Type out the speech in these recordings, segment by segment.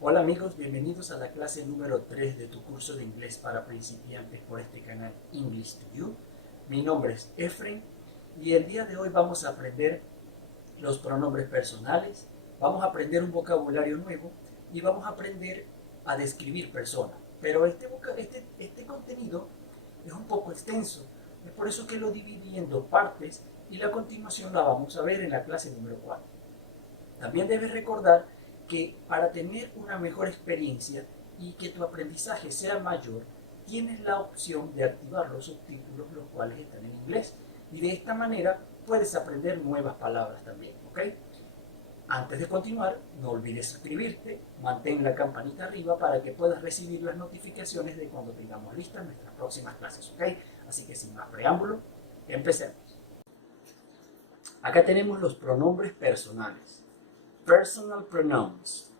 Hola amigos, bienvenidos a la clase número 3 de tu curso de inglés para principiantes por este canal English to You. Mi nombre es Efren y el día de hoy vamos a aprender los pronombres personales, vamos a aprender un vocabulario nuevo y vamos a aprender a describir personas. Pero este contenido es un poco extenso, es por eso que lo dividí en dos partes y la continuación la vamos a ver en la clase número 4. También debes recordar que para tener una mejor experiencia y que tu aprendizaje sea mayor, tienes la opción de activar los subtítulos, los cuales están en inglés. Y de esta manera puedes aprender nuevas palabras también, ¿ok? Antes de continuar, no olvides suscribirte, mantén la campanita arriba para que puedas recibir las notificaciones de cuando tengamos listas nuestras próximas clases, ¿ok? Así que sin más preámbulo, empecemos. Acá tenemos los pronombres personales. Personal pronouns.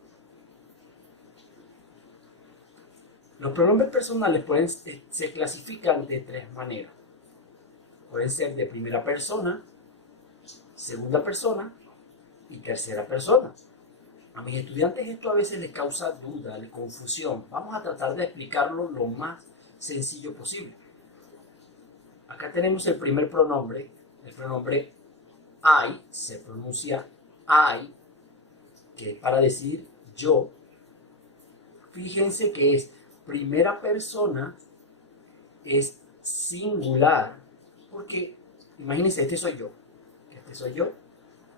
Los pronombres personales se clasifican de tres maneras. Pueden ser de primera persona, segunda persona y tercera persona. A mis estudiantes esto a veces les causa duda, confusión. Vamos a tratar de explicarlo lo más sencillo posible. Acá tenemos el primer pronombre, el pronombre I, se pronuncia I, que es para decir yo. Fíjense que es primera persona, es singular, porque imagínense, este soy yo,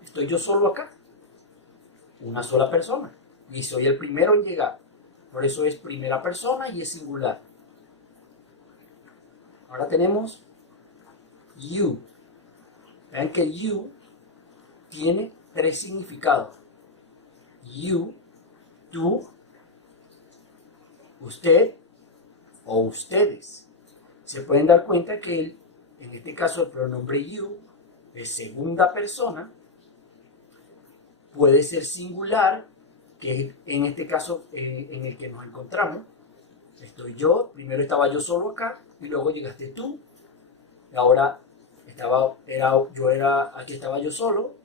estoy yo solo acá, una sola persona, y soy el primero en llegar, por eso es primera persona y es singular. Ahora tenemos you. Vean que you tiene tres significados. You, tú, usted o ustedes. Se pueden dar cuenta que en este caso el pronombre you es segunda persona, puede ser singular, que es en este caso en el que nos encontramos. Estoy yo, primero estaba yo solo acá y luego llegaste tú, y ahora aquí estaba yo solo,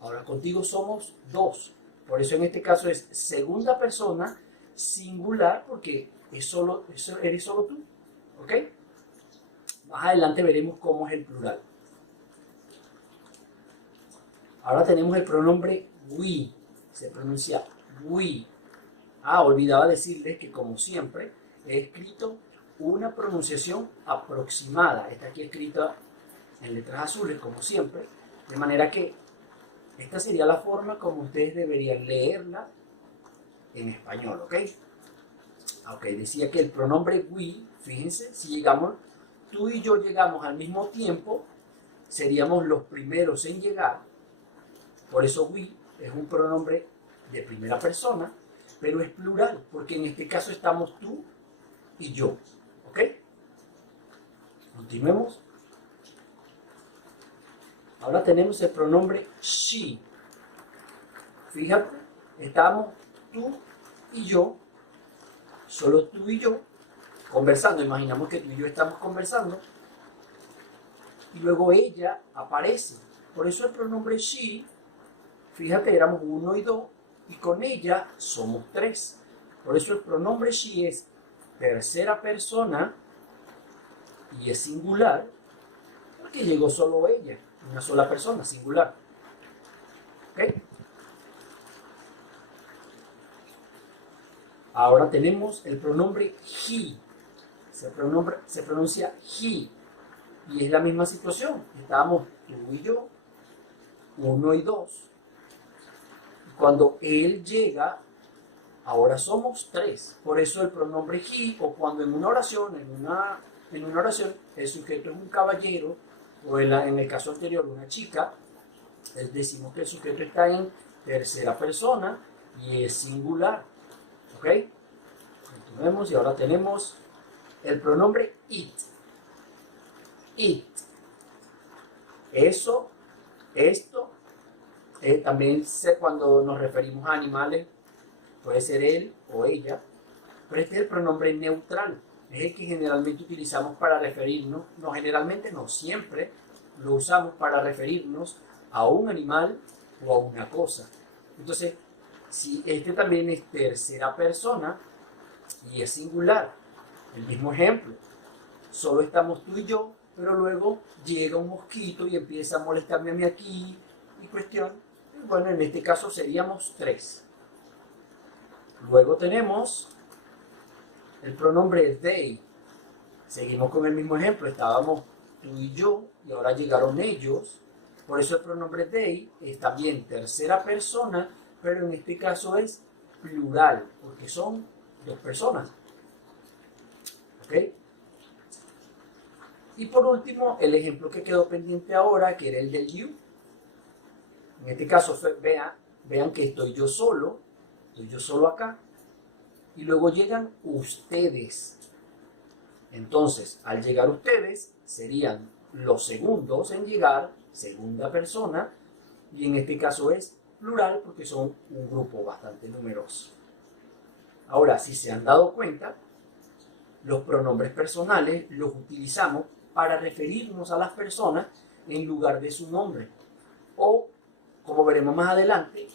ahora contigo somos dos. Por eso en este caso es segunda persona singular, porque eres solo tú, ¿ok? Más adelante veremos cómo es el plural. Ahora tenemos el pronombre we, se pronuncia we. Olvidaba decirles que como siempre he escrito una pronunciación aproximada. Está aquí escrita en letras azules como siempre, de manera que esta sería la forma como ustedes deberían leerla en español, ¿ok? Ok, decía que el pronombre we, fíjense, si llegamos, tú y yo llegamos al mismo tiempo, seríamos los primeros en llegar. Por eso we es un pronombre de primera persona, pero es plural, porque en este caso estamos tú y yo, ¿ok? Continuemos. Ahora tenemos el pronombre she. Fíjate, estamos tú y yo, solo tú y yo, conversando. Imaginamos que tú y yo estamos conversando y luego ella aparece. Por eso el pronombre she, fíjate, éramos uno y dos y con ella somos tres. Por eso el pronombre she es tercera persona y es singular, porque llegó solo ella, una sola persona, singular. ¿Ok? Ahora tenemos el pronombre he. Se pronuncia he. Y es la misma situación. Estábamos tú y yo, uno y dos. Cuando él llega, ahora somos tres. Por eso el pronombre he, o cuando en una oración, el sujeto es un caballero, o en el caso anterior una chica, decimos que el sujeto está en tercera persona y es singular. ¿Ok? Continuemos y ahora tenemos el pronombre it. It. Eso, esto. También cuando nos referimos a animales, puede ser él o ella. Pero este es el pronombre neutral. Es el que generalmente utilizamos para referirnos. No, generalmente no, siempre lo usamos para referirnos a un animal o a una cosa. Entonces, Si este también es tercera persona y es singular, el mismo ejemplo, solo estamos tú y yo, pero luego llega un mosquito y empieza a molestarme a mí aquí y cuestión. Y bueno, en este caso seríamos tres. Luego tenemos el pronombre they. Seguimos con el mismo ejemplo, estábamos tú y yo y ahora llegaron ellos. Por eso el pronombre they es también tercera persona, pero en este caso es plural, porque son dos personas. ¿Ok? Y por último, el ejemplo que quedó pendiente ahora, que era el del you. En este caso, vean que estoy yo solo acá, y luego llegan ustedes. Entonces, al llegar ustedes, serían los segundos en llegar, segunda persona, y en este caso es plural porque son un grupo bastante numeroso. Ahora, si se han dado cuenta, los pronombres personales los utilizamos para referirnos a las personas en lugar de su nombre. O, como veremos más adelante,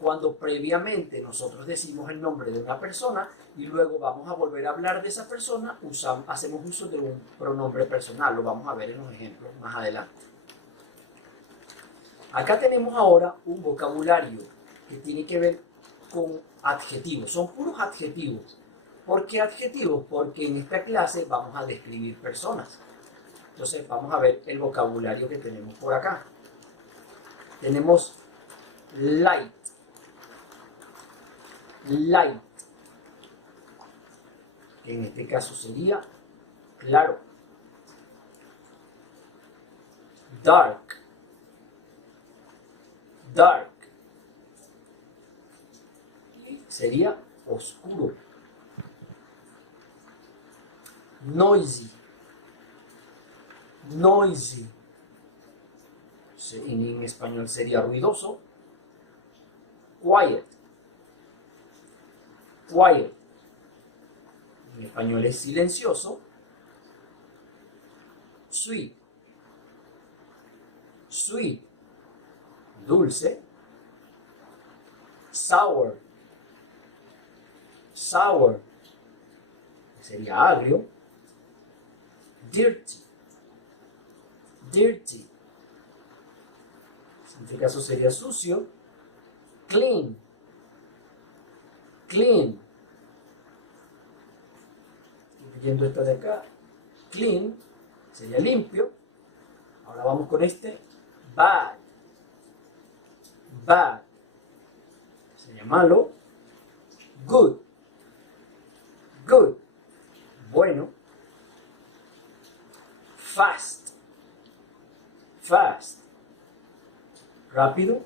cuando previamente nosotros decimos el nombre de una persona y luego vamos a volver a hablar de esa persona, hacemos uso de un pronombre personal. Lo vamos a ver en los ejemplos más adelante. Acá tenemos ahora un vocabulario que tiene que ver con adjetivos. Son puros adjetivos. ¿Por qué adjetivos? Porque en esta clase vamos a describir personas. Entonces vamos a ver el vocabulario que tenemos por acá. Tenemos light. Light, que en este caso sería claro. Dark. Dark. Y sería oscuro. Noisy. Noisy. En español sería ruidoso. Quiet. Quiet. En español es silencioso. Sweet. Sweet. Dulce. Sour. Sour. Sería agrio. Dirty. Dirty. En este caso sería sucio. Clean. Clean. Estoy leyendo esto de acá. Clean sería limpio. Ahora vamos con este. Bad. Bad sería malo. Good. Good. Bueno. Fast. Fast. Rápido.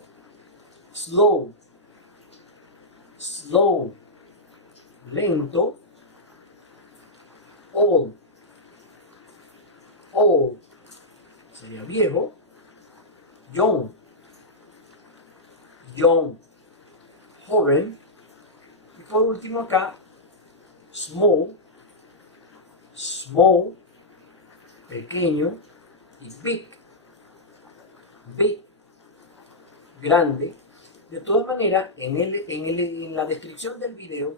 Slow. Slow. Lento. Old. Old sería viejo. Young. Young. Joven. Y por último acá, small. Small. Pequeño. Y big. Big. Grande. De todas maneras, en la descripción del video,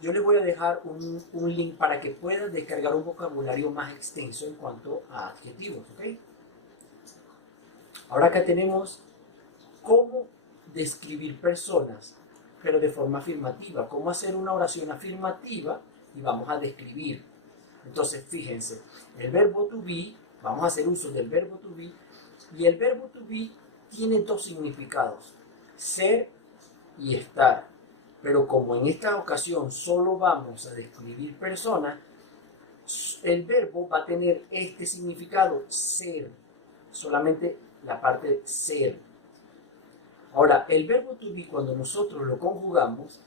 yo les voy a dejar un link para que puedan descargar un vocabulario más extenso en cuanto a adjetivos, ¿ok? Ahora acá tenemos cómo describir personas, pero de forma afirmativa. Cómo hacer una oración afirmativa y vamos a describir. Entonces, fíjense, el verbo to be, vamos a hacer uso del verbo to be, y el verbo to be tiene dos significados, ser y estar. Pero como en esta ocasión solo vamos a describir personas, el verbo va a tener este significado, ser, solamente la parte de ser. Ahora, el verbo to be, cuando nosotros lo conjugamos,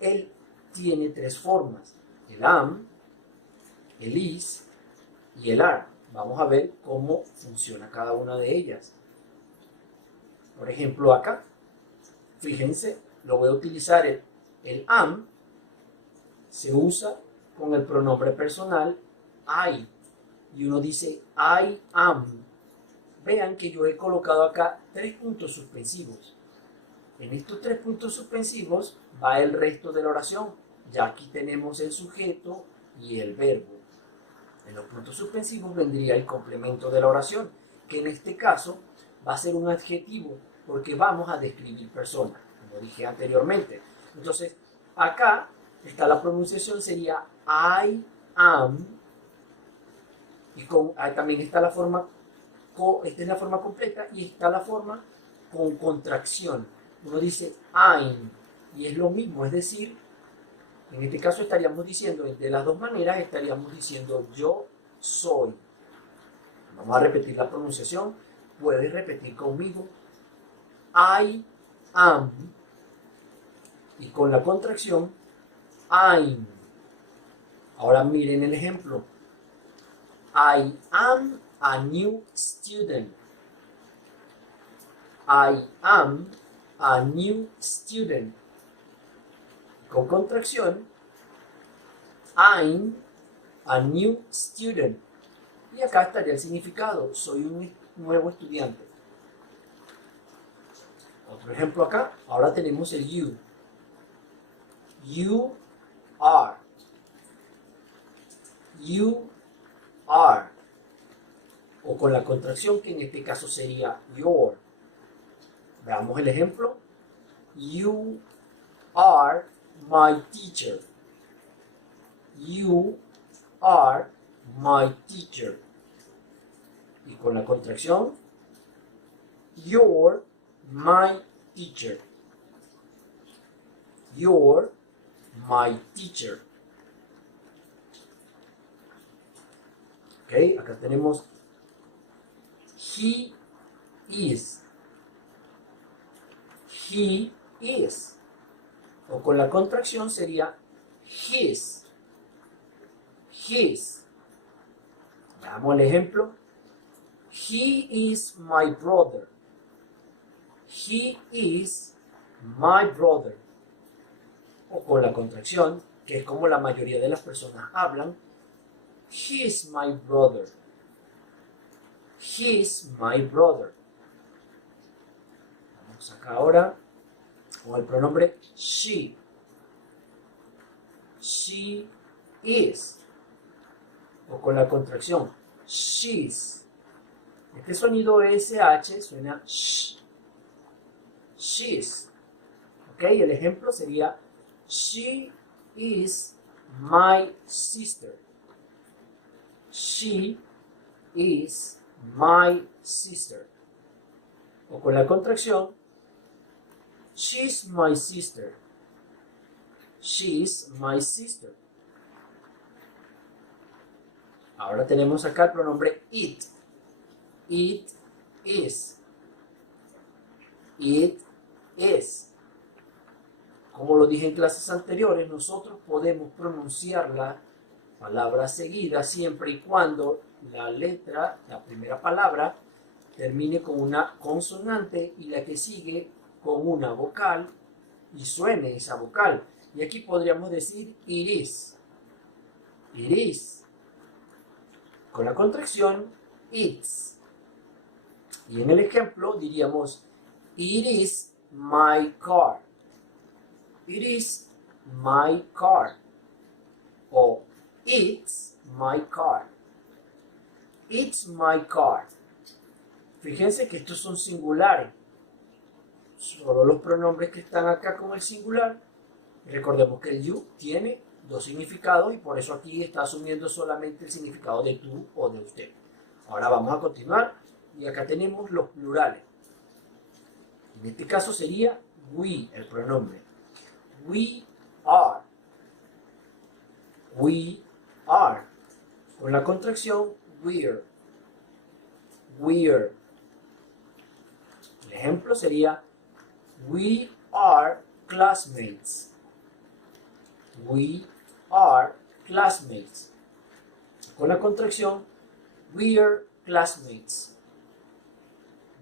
él tiene tres formas: el am, el is y el are. Vamos a ver cómo funciona cada una de ellas. Por ejemplo, acá, fíjense, lo voy a utilizar el am, se usa con el pronombre personal I, y uno dice I am. Vean que yo he colocado acá tres puntos suspensivos. En estos tres puntos suspensivos va el resto de la oración. Ya aquí tenemos el sujeto y el verbo. En los puntos suspensivos vendría el complemento de la oración, que en este caso va a ser un adjetivo, porque vamos a describir personas, como dije anteriormente. Entonces, acá está la pronunciación, sería I am, y también está la forma, esta es la forma completa, y está la forma con contracción. Uno dice I'm, y es lo mismo, es decir, en este caso estaríamos diciendo, de las dos maneras estaríamos diciendo yo soy. Vamos a repetir la pronunciación. Puedes repetir conmigo. I am. Y con la contracción, I'm. Ahora miren el ejemplo. I am a new student. I am a new student. Con contracción, I'm a new student. Y acá estaría el significado, soy un nuevo estudiante. Otro ejemplo acá, ahora tenemos el you. You are. You are. O con la contracción, que en este caso sería your. Veamos el ejemplo. You are my teacher. You are my teacher. Y con la contracción, you're my teacher. You're my teacher. Ok, acá tenemos he is. He is. O con la contracción sería his. His. Veamos el ejemplo. He is my brother. He is my brother. O con la contracción, que es como la mayoría de las personas hablan. He is my brother. He is my brother. Vamos acá ahora con el pronombre she. She is. O con la contracción, she's. Este sonido SH suena sh. She's. Ok, el ejemplo sería she is my sister. She is my sister. O con la contracción, she's my sister. She's my sister. Ahora tenemos acá el pronombre it. It is. It is. Como lo dije en clases anteriores, nosotros podemos pronunciar la palabra seguida siempre y cuando la letra, la primera palabra, termine con una consonante y la que sigue con una vocal y suene esa vocal. Y aquí podríamos decir it is. It is. Con la contracción, it's. Y en el ejemplo diríamos, it is my car. It is my car. O it's my car. It's my car. Fíjense que estos son singulares. Solo los pronombres que están acá con el singular. Recordemos que el you tiene dos significados y por eso aquí está asumiendo solamente el significado de tú o de usted. Ahora vamos a continuar y acá tenemos los plurales. En este caso sería we, el pronombre. We are. We are. Con la contracción we're. We're. El ejemplo sería we are classmates. We are classmates. Con la contracción, we're classmates.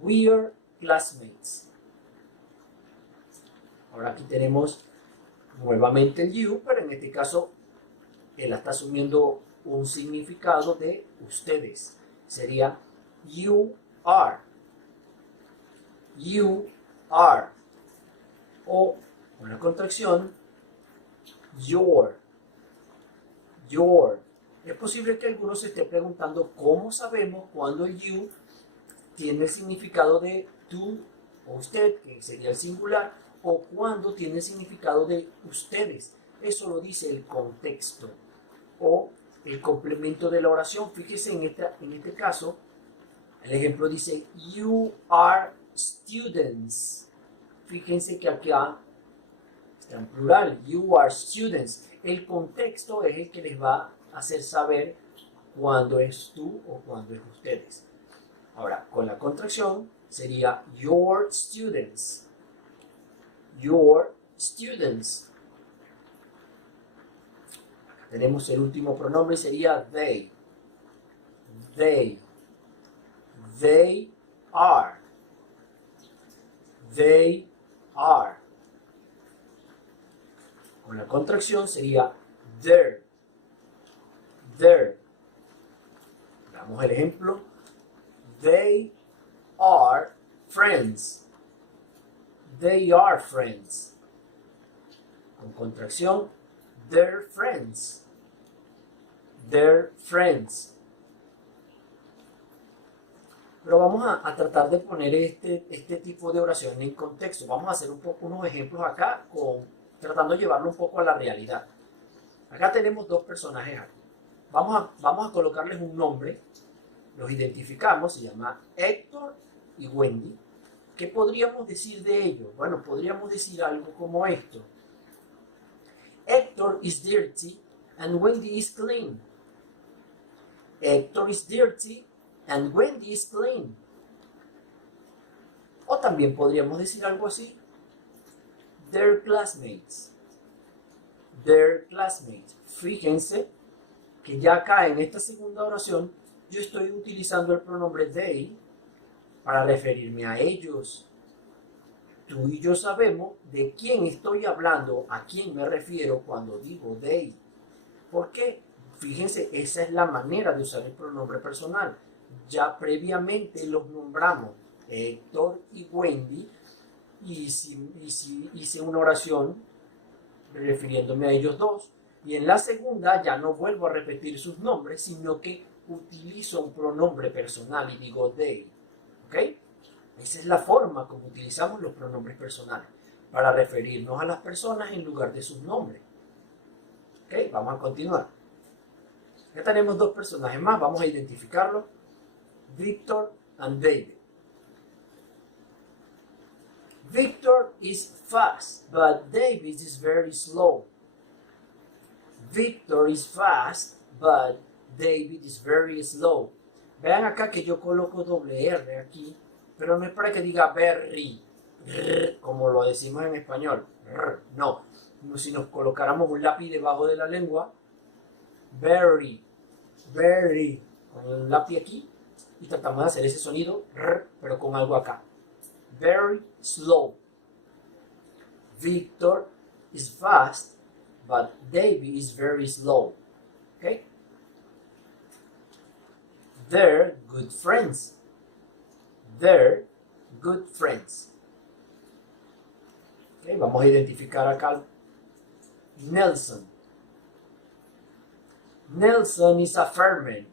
We're classmates. Ahora aquí tenemos nuevamente el you, pero en este caso él está asumiendo un significado de ustedes. Sería you are. You are. O con la contracción your. Your. Es posible que algunos se esté preguntando cómo sabemos cuando el you tiene el significado de tú o usted, que sería el singular, o cuando tiene el significado de ustedes. Eso lo dice el contexto o el complemento de la oración. Fíjese en este caso, el ejemplo dice you are students. Fíjense que acá está en plural, you are students. El contexto es el que les va a hacer saber cuándo es tú o cuándo es ustedes. Ahora, con la contracción sería your students. Your students. Tenemos el último pronombre, sería they. They. They are. They are. Con la contracción sería their. Their. Damos el ejemplo. They are friends. They are friends. Con contracción, their friends. Their friends. Pero vamos a tratar de poner este tipo de oración en contexto. Vamos a hacer unos ejemplos acá, tratando de llevarlo un poco a la realidad. Acá tenemos dos personajes aquí. Vamos a colocarles un nombre. Los identificamos, se llama Héctor y Wendy. ¿Qué podríamos decir de ellos? Bueno, podríamos decir algo como esto. Héctor is dirty and Wendy is clean. Héctor is dirty and Wendy is clean. O también podríamos decir algo así. They're classmates. They're classmates. Fíjense que ya acá en esta segunda oración yo estoy utilizando el pronombre they para referirme a ellos. Tú y yo sabemos de quién estoy hablando, a quién me refiero cuando digo they. ¿Por qué? Fíjense, esa es la manera de usar el pronombre personal. Ya previamente los nombramos, Héctor y Wendy, y hice una oración refiriéndome a ellos dos. Y en la segunda ya no vuelvo a repetir sus nombres, sino que utilizo un pronombre personal y digo they. ¿Ok? Esa es la forma como utilizamos los pronombres personales, para referirnos a las personas en lugar de sus nombres. ¿Ok? Vamos a continuar. Ya tenemos dos personajes más, vamos a identificarlos. Victor and David. Victor is fast, but David is very slow. Victor is fast, but David is very slow. Vean acá que yo coloco doble R aquí, pero no es para que diga very, como lo decimos en español. No, como si nos colocáramos un lápiz debajo de la lengua. Very, con un lápiz aquí, y tratamos de hacer ese sonido, pero con algo acá. Very slow. Victor is fast, but David is very slow. Okay? They're good friends. They're good friends. Okay, vamos a identificar acá Nelson. Nelson is a fireman.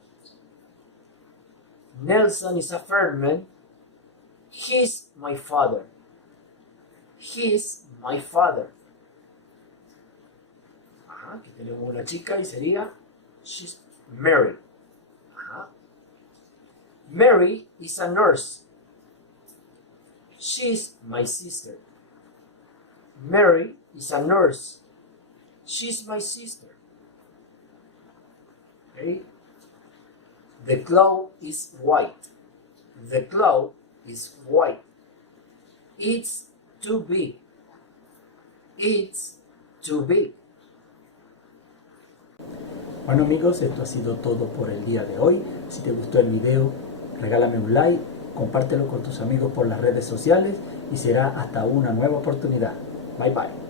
Nelson is a fireman. He's my father. He's my father. Ajá, aquí tenemos una chica y sería she's Mary. Ajá. Mary is a nurse. She's my sister. Mary is a nurse. She's my sister. Okay. The cloud is white. The cloud is white. It's too big. It's too big. Bueno amigos, esto ha sido todo por el día de hoy. Si te gustó el video, regálame un like, compártelo con tus amigos por las redes sociales y será hasta una nueva oportunidad. Bye bye.